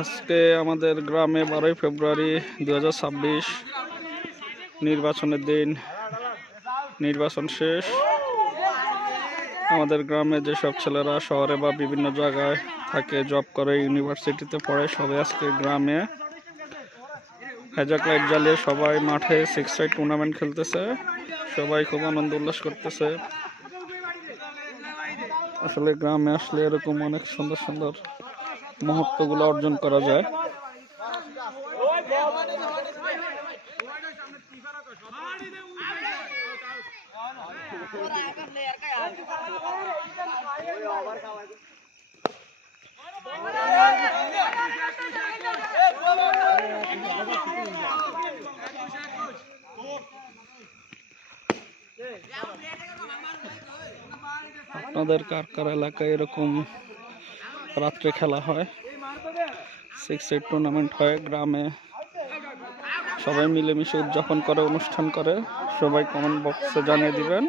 আজকে আমাদের গ্রামে 12 ফেব্রুয়ারি 2026 নির্বাচনের দিন। নির্বাচন শেষ। আমাদের গ্রামে যেসব ছেলেরা শহরে বা বিভিন্ন জায়গায় থাকে, জব করে, ইউনিভার্সিটিতে পড়ে, সবাই আজকে গ্রামে হ্যাজাক লাইট জ্বালিয়ে সবাই মাঠে 6 সাইড টুর্নামেন্ট খেলতেছে। সবাই খুব আনন্দ উল্লাস করতেছে। আসলে গ্রামে আসলে এরকম অনেক সুন্দর সুন্দর মুহূর্তগুলো অর্জন করা যায়। আপনাদের কার কার এলাকায় এরকম রাত্রে খেলা হয়, 6 সাইড টুর্নামেন্ট হয় গ্রামে, সবাই মিলেমিশে উদযাপন করে, অনুষ্ঠান করে, সবাই কমেন্ট বক্সে জানিয়ে দিবেন।